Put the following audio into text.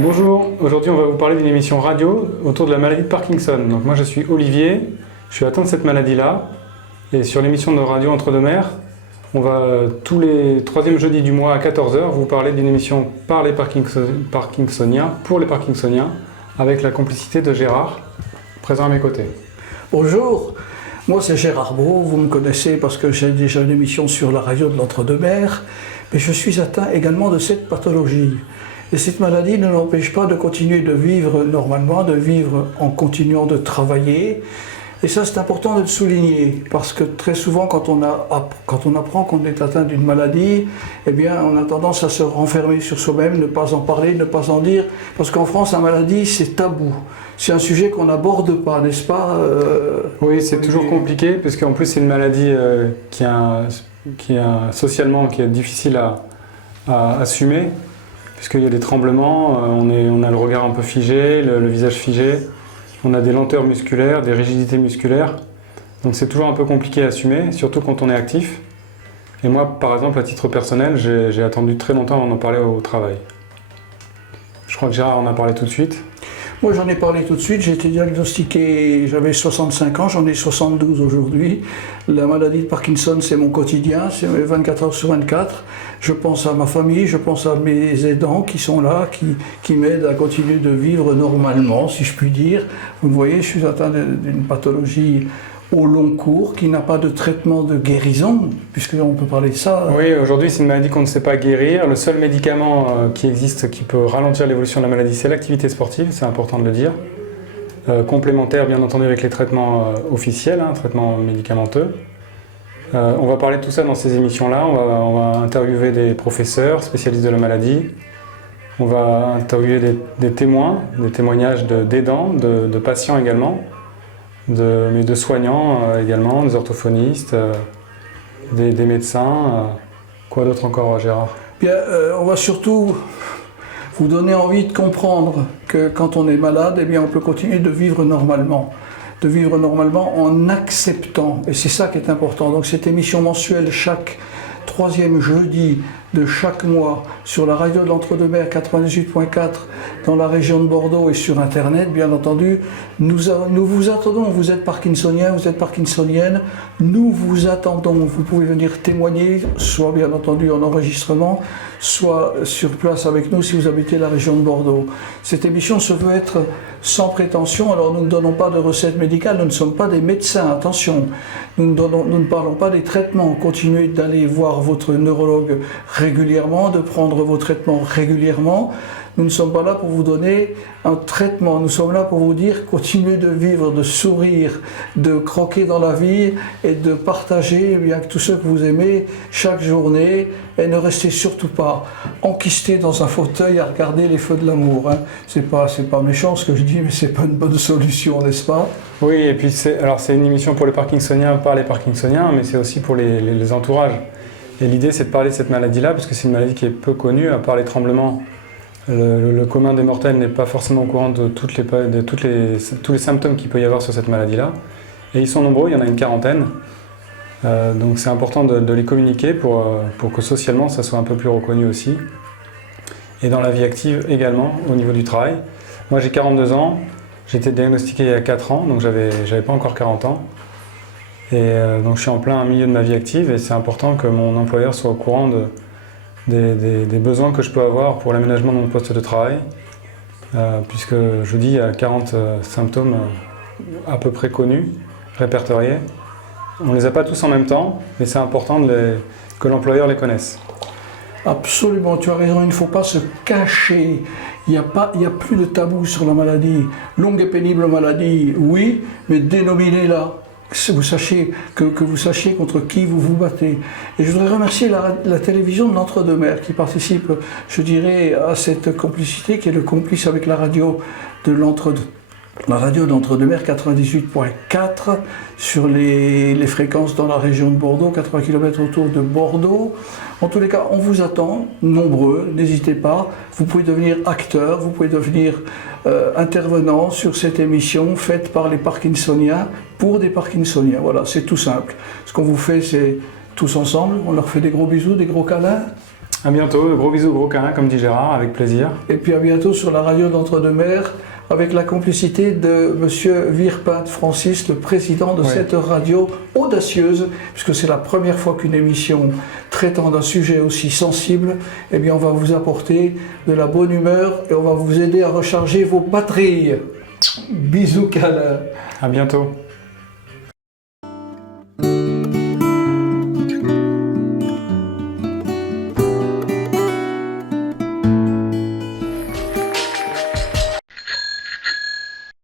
Bonjour, aujourd'hui on va vous parler d'une émission radio autour de la maladie de Parkinson. Donc moi je suis Olivier, je suis atteint de cette maladie-là et sur l'émission de radio Entre-deux-Mers, on va tous les troisièmes jeudis du mois à 14 h vous parler d'une émission par les Parkinsoniens, pour les Parkinsoniens, avec la complicité de Gérard, présent à mes côtés. Bonjour, moi c'est Gérard Brault, vous me connaissez parce que j'ai déjà une émission sur la radio de l'Entre-deux-Mers, mais je suis atteint également de cette pathologie. Et cette maladie ne m'empêche pas de continuer de vivre normalement, de vivre en continuant de travailler. Et ça, c'est important de le souligner, parce que très souvent, quand on apprend qu'on est atteint d'une maladie, eh bien, on a tendance à se renfermer sur soi-même, ne pas en parler, ne pas en dire, parce qu'en France, la maladie, c'est tabou. C'est un sujet qu'on n'aborde pas, n'est-ce pas Oui, c'est toujours compliqué, parce qu'en plus, c'est une maladie socialement qui est difficile à assumer. Puisqu'il y a des tremblements, on a le regard un peu figé, le visage figé, on a des lenteurs musculaires, des rigidités musculaires. Donc c'est toujours un peu compliqué à assumer, surtout quand on est actif. Et moi, par exemple, à titre personnel, j'ai attendu très longtemps avant d'en parler au travail. Je crois que Gérard en a parlé tout de suite. Moi j'en ai parlé tout de suite, j'ai été diagnostiqué, j'avais 65 ans, j'en ai 72 aujourd'hui. La maladie de Parkinson c'est mon quotidien, c'est 24 heures sur 24. Je pense à ma famille, je pense à mes aidants qui sont là, qui m'aident à continuer de vivre normalement, si je puis dire. Vous me voyez, je suis atteint d'une pathologie au long cours, qui n'a pas de traitement de guérison, puisqu'on peut parler de ça. Oui, aujourd'hui c'est une maladie qu'on ne sait pas guérir. Le seul médicament qui existe qui peut ralentir l'évolution de la maladie, c'est l'activité sportive, c'est important de le dire. Complémentaire bien entendu avec les traitements officiels, traitements médicamenteux. On va parler de tout ça dans ces émissions-là, on va interviewer des professeurs spécialistes de la maladie. On va interviewer des témoins, des témoignages d'aidants, de patients également. Mais de soignants également, des orthophonistes, des médecins. Quoi d'autre encore, Gérard ? Bien, on va surtout vous donner envie de comprendre que quand on est malade, eh bien, on peut continuer de vivre normalement. De vivre normalement en acceptant. Et c'est ça qui est important. Donc cette émission mensuelle, chaque troisième jeudi de chaque mois sur la radio de l'Entre-deux-Mers 98.4 dans la région de Bordeaux et sur Internet, bien entendu. Nous vous attendons, vous êtes parkinsonien, vous êtes parkinsonienne, nous vous attendons. Vous pouvez venir témoigner, soit bien entendu en enregistrement, soit sur place avec nous si vous habitez la région de Bordeaux. Cette émission se veut être sans prétention, alors nous ne donnons pas de recettes médicales, nous ne sommes pas des médecins, attention. Nous ne parlons pas des traitements, continuez d'aller voir votre neurologue régulièrement, de prendre vos traitements régulièrement. Nous ne sommes pas là pour vous donner un traitement, nous sommes là pour vous dire continuez de vivre, de sourire, de croquer dans la vie et de partager avec tous ceux que vous aimez chaque journée et ne restez surtout pas enquistés dans un fauteuil à regarder les feux de l'amour. C'est pas méchant ce que je dis, mais c'est pas une bonne solution, n'est-ce pas ? Oui, et puis c'est une émission pour les Parkinsoniens par les Parkinsoniens, mais c'est aussi pour les entourages. Et l'idée c'est de parler de cette maladie-là, parce que c'est une maladie qui est peu connue, à part les tremblements. Le commun des mortels n'est pas forcément au courant de tous les symptômes qu'il peut y avoir sur cette maladie-là. Et ils sont nombreux, il y en a une quarantaine. Donc c'est important de les communiquer pour que socialement ça soit un peu plus reconnu aussi. Et dans la vie active également, au niveau du travail. Moi j'ai 42 ans, j'ai été diagnostiqué il y a 4 ans, donc j'avais pas encore 40 ans. Et donc je suis en plein milieu de ma vie active et c'est important que mon employeur soit au courant des besoins que je peux avoir pour l'aménagement de mon poste de travail, puisque je dis il y a 40 symptômes à peu près connus, répertoriés. On ne les a pas tous en même temps, mais c'est important que l'employeur les connaisse. Absolument, tu as raison, il ne faut pas se cacher. Il n'y a plus de tabou sur la maladie. Longue et pénible maladie, oui, mais dénominez-la. Que vous sachiez contre qui vous vous battez. Et je voudrais remercier la télévision de l'Entre-deux-Mers qui participe, je dirais, à cette complicité, qui est le complice avec la radio de l'Entre-deux-Mers 98.4 sur les fréquences dans la région de Bordeaux, 80 km autour de Bordeaux. En tous les cas, on vous attend, nombreux, n'hésitez pas. Vous pouvez devenir acteur, vous pouvez devenir intervenant sur cette émission faite par les Parkinsoniens pour des Parkinsoniens. Voilà, c'est tout simple. Ce qu'on vous fait, c'est tous ensemble, on leur fait des gros bisous, des gros câlins. À bientôt, gros bisous, gros câlin, comme dit Gérard, avec plaisir. Et puis à bientôt sur la radio d'Entre-deux-Mers, avec la complicité de M. Virpinte Francis, le président de cette radio audacieuse, puisque c'est la première fois qu'une émission traitant d'un sujet aussi sensible, eh bien on va vous apporter de la bonne humeur et on va vous aider à recharger vos batteries. Bisous câlins. À bientôt.